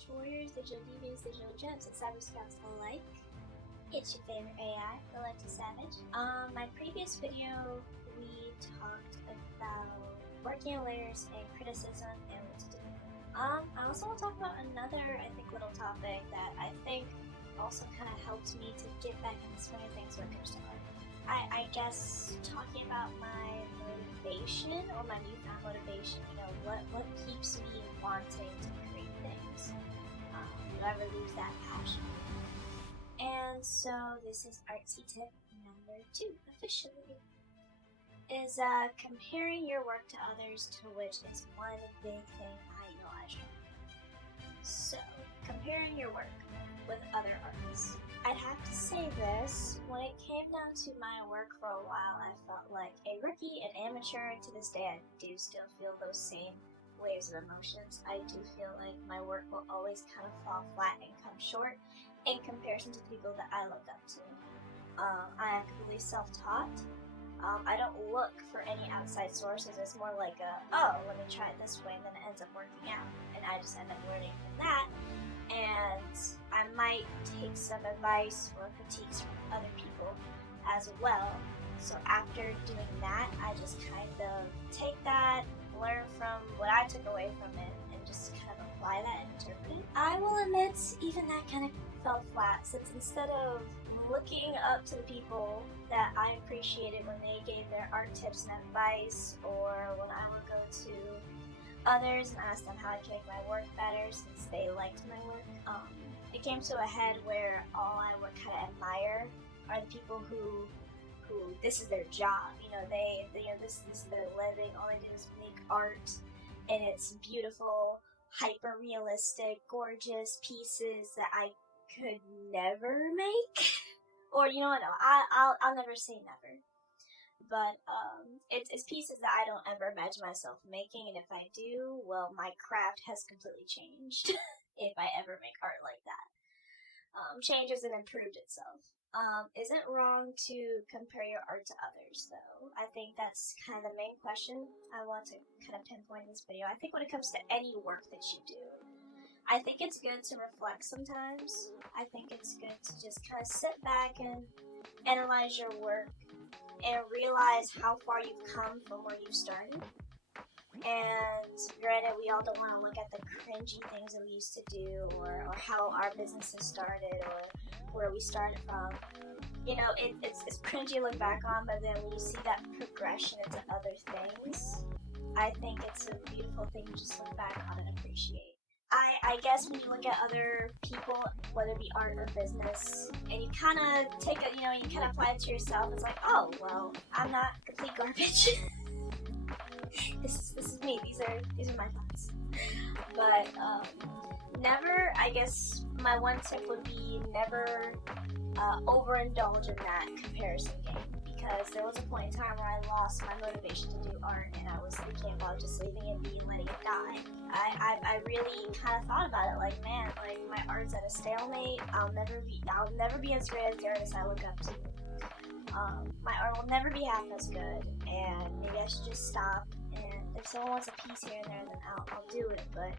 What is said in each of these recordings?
Glitchy Warriors, digital deviants, digital gems, and cyber scouts alike. It's your favorite AI, Galactic Savage. My previous video, we talked about working in layers and criticism and what to do. I also want to talk about another, little topic that I think also kind of helped me to get back in the swing of things when it comes to art. I guess talking about my motivation or my newfound motivation, what keeps me wanting to create things. Do I ever lose that passion? And so this is Artsy tip number 2, officially. Is comparing your work to others, to which is one big thing I know I struggle with. So, comparing your work with other artists. I'd have to say this, when it came down to my work for a while, I felt like a rookie, an amateur. To this day, I do still feel those same waves of emotions. I do feel like my work will always kind of fall flat and come short in comparison to people that I look up to. I am completely self-taught. I don't look for any outside sources. It's more like let me try it this way, and then it ends up working out. And I just end up learning from that. And I might take some advice or critiques from other people as well. So after doing that, I just kind of take that, learn from what I took away from it, and just kind of apply that and interpret it. I will admit, even that kind of fell flat, since instead of looking up to the people that I appreciated when they gave their art tips and advice, or when I would go to others and ask them how I can make my work better since they liked my work, it came to a head where all I would kind of admire are the people who this is their job. This is their living. All they do is make art, and it's beautiful, hyper realistic, gorgeous pieces that I could never make. Or I'll never say never. But it's pieces that I don't ever imagine myself making, and if I do, well, my craft has completely changed. If I ever make art like that, changes and improved itself. Isn't wrong to compare your art to others, though. I think that's kind of the main question I want to kind of pinpoint in this video. I think when it comes to any work that you do, I think it's good to reflect sometimes. I think it's good to just kind of sit back and analyze your work and realize how far you've come from where you started. And granted, we all don't want to look at the cringy things that we used to do, or how our businesses started, or where we started from. It's cringy to look back on, but then when you see that progression into other things, I think it's a beautiful thing to just look back on and appreciate. I guess when you look at other people, whether it be art or business, and you kind of take it, you kind of apply it to yourself, it's like, oh, well, I'm not complete garbage. This is me. These are my thoughts. But never. I guess my one tip would be never overindulge in that comparison game, because there was a point in time where I lost my motivation to do art, and I was thinking about just leaving it be and letting it die. I really kind of thought about it, like, man, like my art's at a stalemate. I'll never be as great as the artist I look up to. My art will never be half as good, and maybe I should just stop. And if someone wants a piece here and there, then I'll do it. But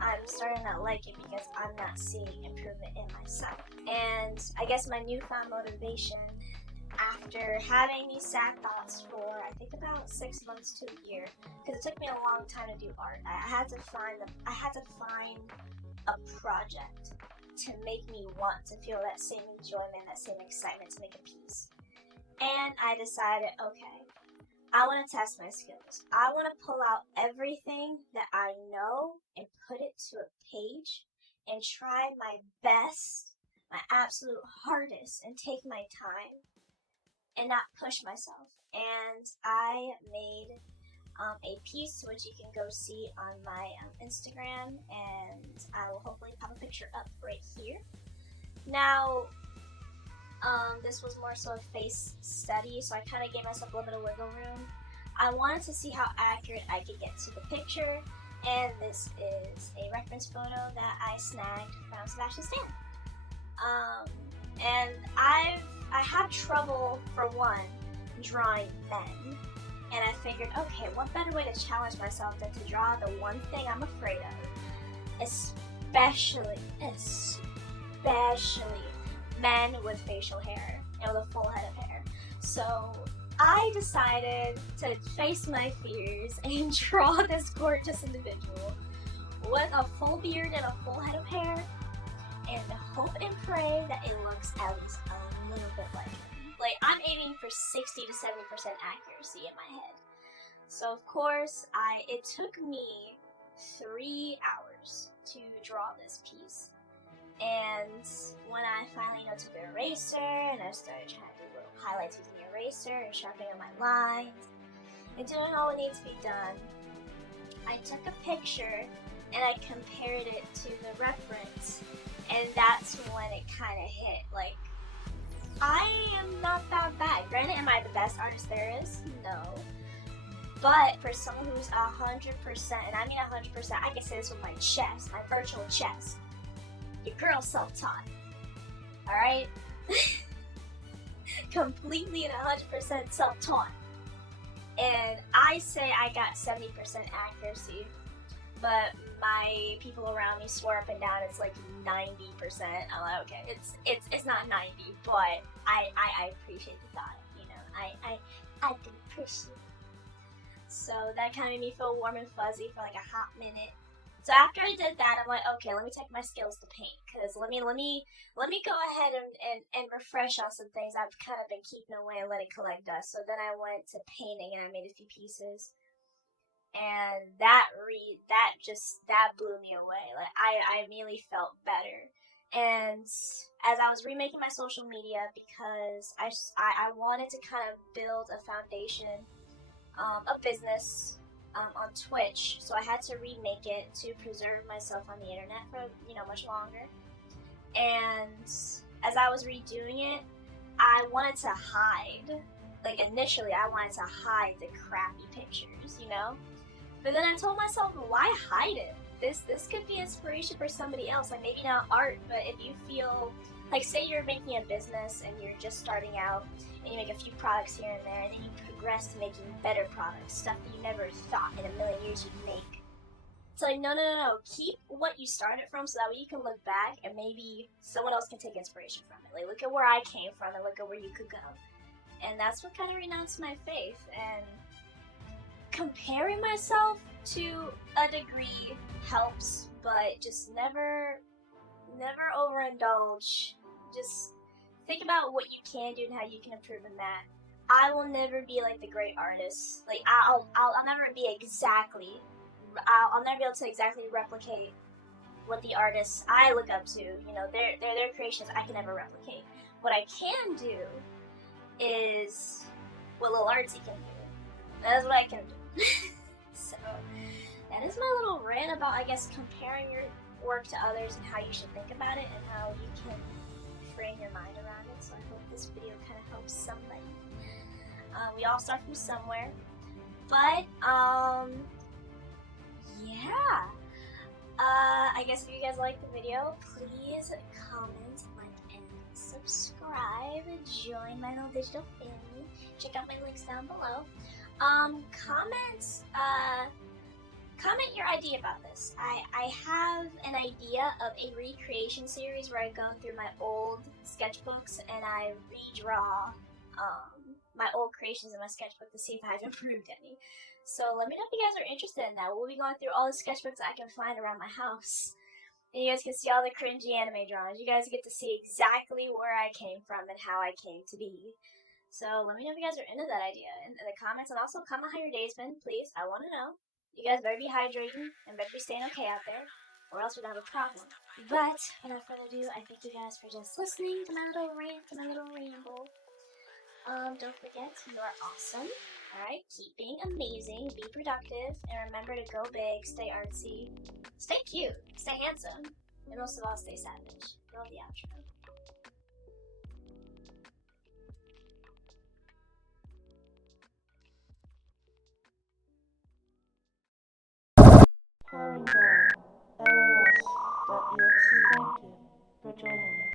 I'm starting to not like it because I'm not seeing improvement in myself. And I guess my newfound motivation, after having these sad thoughts for I think about 6 months to a year, because it took me a long time to do art. I had to find a project to make me want to feel that same enjoyment, that same excitement to make a piece. And I decided, okay, I want to test my skills. I want to pull out everything that I know and put it to a page and try my best, my absolute hardest, and take my time and not push myself. And I made a piece which you can go see on my Instagram, and I will hopefully pop a picture up right here. Now, this was more so a face study, so I kind of gave myself a little bit of wiggle room. I wanted to see how accurate I could get to the picture, and this is a reference photo that I snagged from Sebastian Stan. And I had trouble, for one, drawing men, and I figured, okay, what better way to challenge myself than to draw the one thing I'm afraid of, especially men with facial hair and with a full head of hair. So I decided to face my fears and draw this gorgeous individual with a full beard and a full head of hair, and hope and pray that it looks at least a little bit like him. Like, I'm aiming for 60 to 70% accuracy in my head. So of course, it took me 3 hours to draw this piece. And when I finally took an eraser and I started trying to do little highlights with the eraser and sharpening up my lines and doing all that needs to be done, I took a picture and I compared it to the reference, and that's when it kind of hit. Like, I am not that bad. Granted, am I the best artist there is? No. But for someone who's 100%, and I mean 100%, I can say this with my chest, my virtual chest. Your girl's self-taught. Alright? Completely and 100% self-taught. And I say I got 70% accuracy, but my people around me swore up and down it's like 90%. I'm like, okay, it's not 90, but I appreciate the thought, you know. I can appreciate it. So that kind of made me feel warm and fuzzy for like a hot minute. So after I did that, I'm like, okay, let me take my skills to paint, because let me go ahead and refresh on some things I've kind of been keeping away and letting collect dust. So then I went to painting and I made a few pieces, and that blew me away. Like, I immediately felt better. And as I was remaking my social media, because I wanted to kind of build a foundation of business on Twitch, so I had to remake it to preserve myself on the internet for, you know, much longer. And as I was redoing it, I wanted to hide, like initially I wanted to hide the crappy pictures, you know? But then I told myself, why hide it? This could be inspiration for somebody else, like maybe not art, but if you feel, like say you're making a business and you're just starting out and you make a few products here and there, and then you progress to making better products, stuff that you never thought in a million years you'd make. It's like, no, keep what you started from so that way you can look back and maybe someone else can take inspiration from it. Like, look at where I came from and look at where you could go. And that's what kind of renounced my faith. And comparing myself to a degree helps, but just never overindulge. Just think about what you can do and how you can improve in that. I will never be like the great artist. Like, I'll never be exactly. I'll never be able to exactly replicate what the artists I look up to, you know, their creations I can never replicate. What I can do is what little Artsy can do. That is what I can do. So that is my little rant about, I guess, comparing your work to others and how you should think about it and how you can frame your mind around it. So I hope this video kind of helps somebody. We all start from somewhere, but yeah. I guess if you guys like the video, please comment, like, and subscribe. Join my little digital family. Check out my links down below. Comment your idea about this. I have an idea of a recreation series where I go through my old sketchbooks and I redraw my old creations in my sketchbook to see if I've improved any. So let me know if you guys are interested in that. We'll be going through all the sketchbooks I can find around my house. And you guys can see all the cringy anime drawings. You guys get to see exactly where I came from and how I came to be. So let me know if you guys are into that idea in the comments. And also comment how your day's been, please. I want to know. You guys better be hydrating and better be staying okay out there, or else we'll have a problem. But without further ado, I thank you guys for just listening to my little rant, to my little ramble. Don't forget, you are awesome. Alright, keep being amazing, be productive, and remember to go big, stay artsy, stay cute, stay handsome, and most of all, stay savage. Roll the outro. LAS.exe. Thank you for joining me.